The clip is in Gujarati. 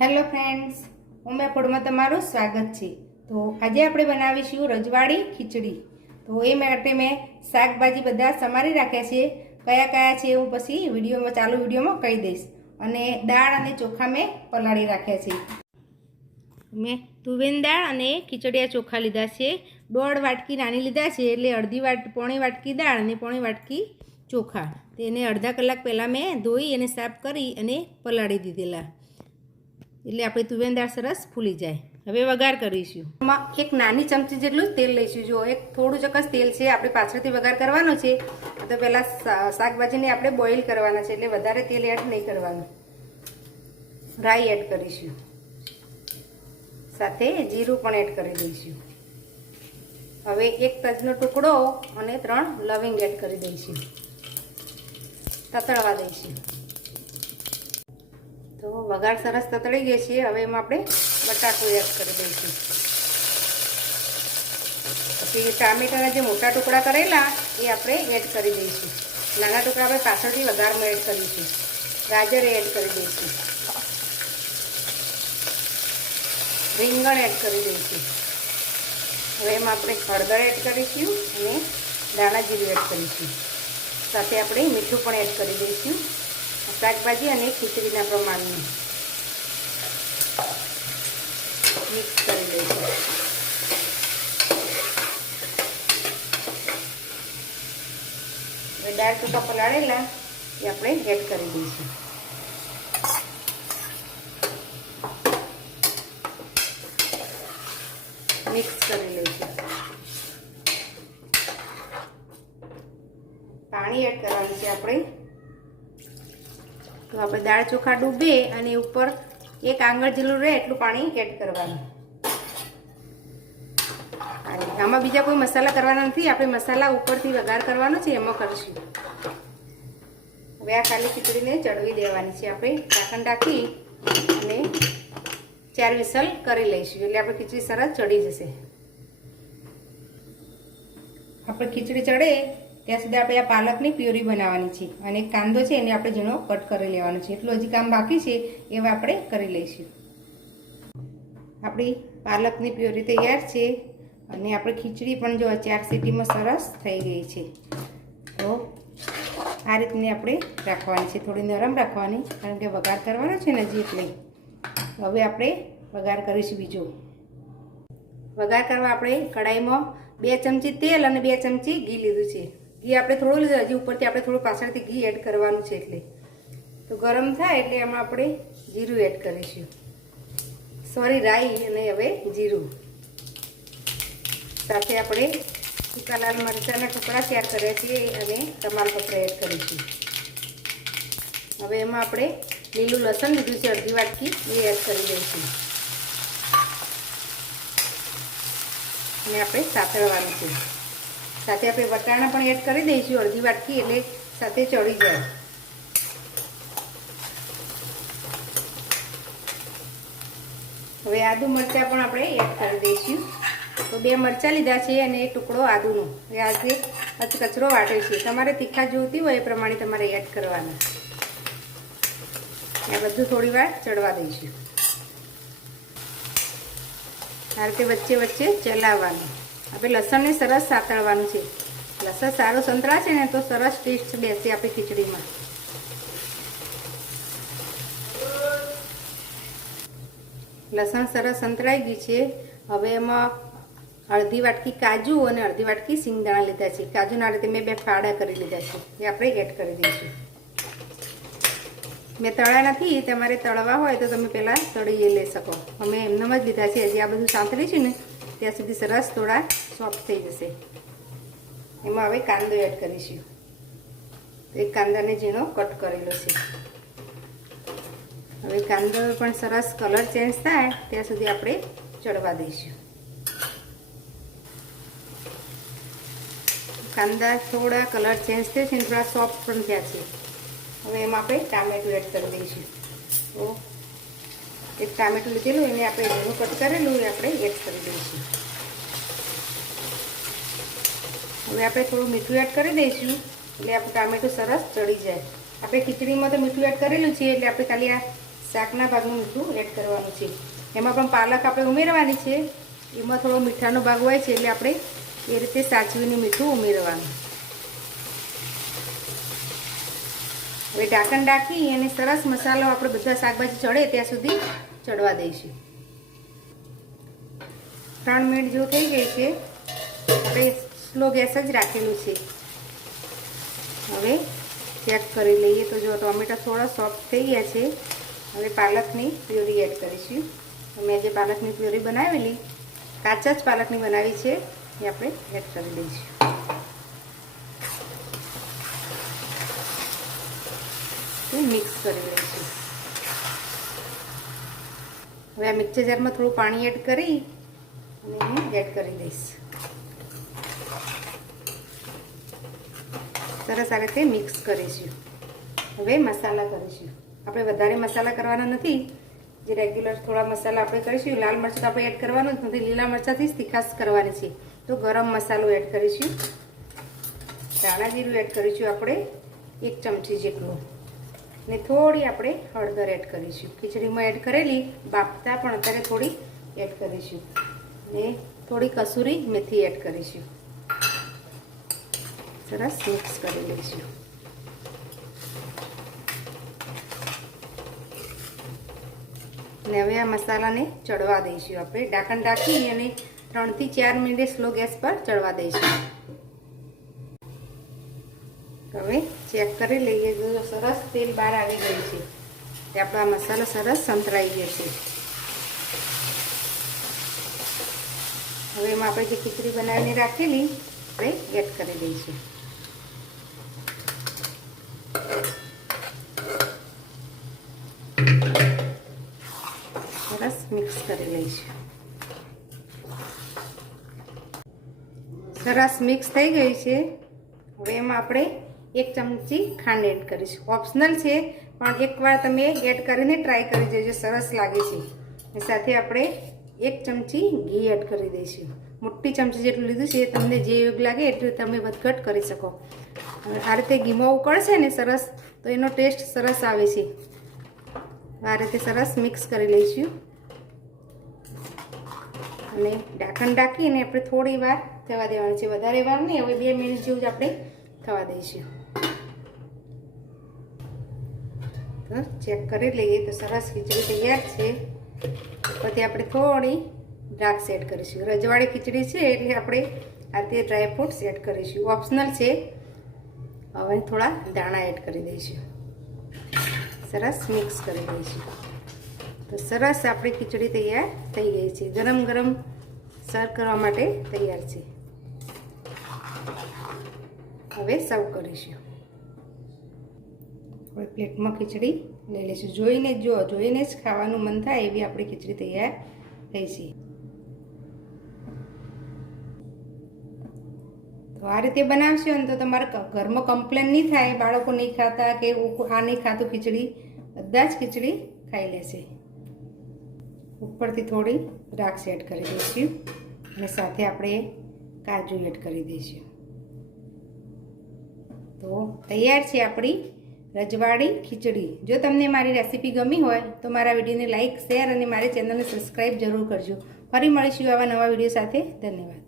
હેલો ફ્રેન્ડ્સ, ઉમે ફૂડમાં તમારું સ્વાગત છે। તો આજે આપણે બનાવીશું રજવાડી ખીચડી। તો એ માટે મેં શાકભાજી બધા સમારી રાખ્યા છે। કયા કયા છે હું પછી ચાલુ વિડીયોમાં કહી દઈશ। અને દાળ અને ચોખા મેં પલાળી રાખ્યા છે। મેં તુવેરની દાળ અને ખીચડીયા ચોખા લીધા છે। 1.5 વાટકી નાની લીધા છે, એટલે પોણી વાટકી દાળ અને પોણી વાટકી ચોખા। તેને અડધા કલાક પહેલાં મેં ધોઈ અને સાફ કરી અને પલાળી દીધેલા, એટલે આપણે તુવેરની દાળ સરસ ફૂલી જાય। હવે વઘાર કરીશું। એમાં એક નાની ચમચી જેટલું તેલ લઈશું। જો એક થોડું ચોક્કસ તેલ છે, આપણે પાછળથી વઘાર કરવાનો છે। તો પહેલાં શાકભાજીને આપણે બોઇલ કરવાના છે, એટલે વધારે તેલ એડ નહીં કરવાનું। રાઈ એડ કરીશું, સાથે જીરું પણ એડ કરી દઈશું। હવે એક તજનો ટુકડો અને 3 લવિંગ એડ કરી દઈશું, તતળવા દઈશું। તો વઘાર સરસ તતળી ગઈ છે। હવે એમાં આપણે બટાકું એડ કરી દઈશું। પછી ટામેટાના જે મોટા ટુકડા કરેલા એ આપણે એડ કરી દઈશું। નાના ટુકડા આપણે પાછળથી વઘારમાં એડ કરીશું। ગાજર એડ કરી દઈશું, રીંગણ એડ કરી દઈશું। હવે એમાં આપણે હળદર એડ કરીશું અને ધાણા જીરું એડ કરીશું। સાથે આપણે મીઠું પણ એડ કરી દઈશું, શાકભાજી અને ખીચડીના પ્રમાણમાં મિક્સ કરી દઈશું। હવે દાળ ચોખા પલાળેલા એ આપણે એડ કરી દઈશું। મિક્સ કરી લઈશું। પાણી એડ કરવાનું છે આપણે। તો આપણે દાળ ચોખા ડૂબે અને ઉપર 1 આંગળ જેટલું રહે એટલું પાણી એડ કરવાનું। અને આમાં બીજા કોઈ મસાલા કરવાના નથી, આપણે મસાલા ઉપરથી વઘાર કરવાનો છે એમાં કરીશું। હવે આ ખાલી ખીચડીને ચડવી દેવાની છે। આપણે ઢાંકણ ઢાંકી અને 4 વિસલ કરી લઈશું, એટલે આપણે ખીચડી સરસ ચડી જશે। આપણે ખીચડી ચડે ત્યાં સુધી આપણે આ પાલકની પ્યુરી બનાવવાની છે, અને એક કાંદો છે એને આપણે ઝીણો કટ કરી લેવાનો છે। એટલું હજી કામ બાકી છે, એવા આપણે કરી લઈશું। આપણી પાલકની પ્યુરી તૈયાર છે, અને આપણે ખીચડી પણ જો 4 સીટીમાં સરસ થઈ ગઈ છે। તો આ રીતની આપણે રાખવાની છે, થોડી નરમ રાખવાની, કારણ કે વઘાર કરવાનો છે ને હજી એટલે। હવે આપણે વઘાર કરીશું બીજો। વઘાર કરવા આપણે કડાઈમાં 2 ચમચી તેલ અને 2 ચમચી ઘી લીધું છે। ઘી આપણે થોડું લીધું, હજી ઉપરથી આપણે થોડું પાછળથી ઘી એડ કરવાનું છે, એટલે તો ગરમ થાય એટલે એમાં આપણે જીરું એડ કરીશું, રાઈ અને હવે જીરું। સાથે આપણે સૂકા લાલ મરચાંના ટુકડા તૈયાર કર્યા છે અને તમાલપત્ર એડ કરીશું। હવે એમાં આપણે લીલું લસણ લીધું છે અડધી વાટકી, એ એડ કરી દઈશું અને આપણે સાતળવાનું છે। સાથે આપણે વટાણા પણ એડ કરી દઈશું અડધી વાટકી, એટલે સાથે ચડી જાય। હવે આદુ મરચાં પણ આપણે એડ કરી દઈશું। તો 2 મરચાં લીધા છે અને ટુકડો આદુનો, એ આજે કચરો વાટ્યો છે। તમારે તીખા જોઈતી હોય એ પ્રમાણે તમારે એડ કરવાના। આ બધું થોડી વાર ચડવા દઈશું। આ રીતે વચ્ચે વચ્ચે ચલાવવાનું। આપણે લસણને સરસ સાતળવાનું છે। લસણ સારું સંતળાશે ને તો સરસ ટેસ્ટ બેસે આપણી ખીચડીમાં। લસણ સરસ સંતળાઈ ગયું છે। હવે એમાં અડધી વાટકી કાજુ અને અડધી વાટકી સિંગદાણા લીધા છે। કાજુના રીતે મેં 2 ફાડા કરી લીધા છે, એ આપણે એડ કરી દઈશું। મેં તળ્યા નથી, તમારે તળવા હોય તો તમે પહેલાં તળી લઈ શકો। અમે એમનામ જ લીધા છે। હજી આ બધું સાંતળીશું ને ત્યાં સુધી સરસ થોડા સોફ્ટ થઈ જશે। એમાં હવે કાંદો એડ કરીશું। એક કાંદાને ઝીણો કટ કરેલો છે। હવે કાંદો પણ સરસ કલર ચેન્જ થાય ત્યાં સુધી આપણે ચડવા દઈશું। કાંદા થોડા કલર ચેન્જ થયો છે અને થોડા સોફ્ટ પણ થયા છે। હવે એમાં આપણે ટામેટું એડ કરી દઈશું। તો એક ટામેટું લીધેલું એને આપણે ઝીણું કટ કરેલું એ આપણે એડ કરી દઈશું। હવે આપણે થોડું મીઠું એડ કરી દઈશું, એટલે આપણું ટામેટું સરસ ચડી જાય। આપણે ખીચડીમાં તો મીઠું એડ કરેલું છે, એટલે આપણે ખાલી આ શાકના ભાગનું મીઠું એડ કરવાનું છે. એમાં પણ પાલક આપણે ઉમેરવાની છે. એમાં થોડો મીઠાનો ભાગ હોય છે એટલે આપણે એ રીતે સાચવીને મીઠું ઉમેરવાનું. હવે ઢાંકણ ઢાંકી અને સરસ મસાલો આપણે બધા શાકભાજી ચડે ત્યાં સુધી ચડવા દઈશું. 3 મિનિટ જેવું થઈ ગઈ છે. આપણે સ્લો ગેસ જ રાખેલું છે. હવે ચેક કરી લઈએ તો જો ટોમેટા થોડા સોફ્ટ થઈ ગયા છે. હવે પાલકની પ્યુરી એડ કરીશું. મેં જે પાલકની પ્યુરી બનાવેલી, કાચા જ પાલકની બનાવી છે, એ આપણે એડ કરી દઈશું. મિક્સ કરી લઈશું. હવે આ મિક્સર જારમાં થોડું પાણી એડ કરી અને એને એડ કરી દઈશ. સરસ આ રીતે મિક્સ કરીશું. હવે મસાલા કરીશું. આપણે વધારે મસાલા કરવાના નથી. જે રેગ્યુલર થોડા મસાલા આપણે કરીશું. લાલ મરચાં તો આપણે એડ કરવાનું જ નથી, લીલા મરચાંથી જ તીખાશ કરવાની છે. તો ગરમ મસાલો એડ કરીશું. ધાણા જીરું એડ કરીશું આપણે 1 ચમચી જેટલું. ને થોડી આપણે હળદર એડ કરીશું. ખીચડીમાં એડ કરેલી બાફતા પણ અત્યારે થોડી એડ કરીશું. ને થોડી કસૂરી મેથી એડ કરીશું. સરસ મિક્સ કરી લઈશું. અને હવે આ મસાલાને ચડવા દઈશું. આપણે ઢાંકણ ઢાંકી અને 3 થી 4 મિનિટ સ્લો ગેસ પર ચડવા દઈશું. હવે ચેક કરી લઈએ. જો સરસ તેલ બહાર આવી ગયું છે. તે આપણો આ મસાલો સરસ સંતરાઈ ગયો છે. હવે એમાં આપણે જે ખીચડી બનાવીને રાખેલી આપણે એડ કરી દઈશું. સરસ મિક્સ કરી લઈશું. સરસ મિક્સ થઈ ગયું છે. હવે એમાં આપણે 1 ચમચી ખાંડ એડ કરીશું. ઓપ્શનલ છે, પણ એકવાર તમે એડ કરીને ટ્રાય કરી જોજો, સરસ લાગે છે. અને સાથે આપણે 1 ચમચી ઘી એડ કરી દઈશું. મોટી ચમચી જેટલું લીધું છે. તમને જે યોગ્ય લાગે એટલું તમે વધઘટ કરી શકો. આ રીતે ઘીમાં ઉકળશે ને સરસ, તો એનો ટેસ્ટ સરસ આવે છે. આ રીતે સરસ મિક્સ કરી લઈશું. અને ઢાંકણ ઢાંકીને આપણે થોડી વાર થવા દેવાનું છે. વધારે વાર નહીં, હવે 2 મિનિટ જેવું જ આપણે થવા દઈશું. તો ચેક કરી લઈએ તો સરસ ખીચડી તૈયાર છે. પછી આપણે થોડી દ્રાક્ષ એડ કરીશું. રજવાડી ખીચડી છે એટલે આપણે આ તે ડ્રાયફ્રૂટ્સ એડ કરીશું. ઓપ્શનલ છે. હવે થોડા દાણા એડ કરી દઈશું. સરસ મિક્સ કરી દઈશું. તો સરસ આપણી ખીચડી તૈયાર થઈ ગઈ છે. ગરમ ગરમ સર્વ કરવા માટે તૈયાર છે. હવે સર્વ કરીશું. આપણે પ્લેટમાં ખીચડી લઈ લઈશું. જોઈને જ ખાવાનું મન થાય એવી આપણી ખીચડી તૈયાર થઈ છે. તો આ રીતે બનાવશો ને તો તમારા ઘરમાં કમ્પ્લેન નહીં થાય, બાળકો નહીં ખાતા કે આ નહીં ખાતું ખીચડી, બધા જ ખીચડી ખાઈ લેશે. ઉપરથી થોડી દ્રાક્ષ એડ કરી દઈશું અને સાથે આપણે કાજુ એડ કરી દઈશું. તો તૈયાર છે આપણી રજવાડી ખીચડી. જો તમને મારી રેસીપી ગમી હોય તો મારા વિડીયોને લાઇક, શેર અને મારી ચેનલને સબસ્ક્રાઈબ જરૂર કરજો. ફરી મળીશું આવા નવા વિડીયો સાથે. ધન્યવાદ.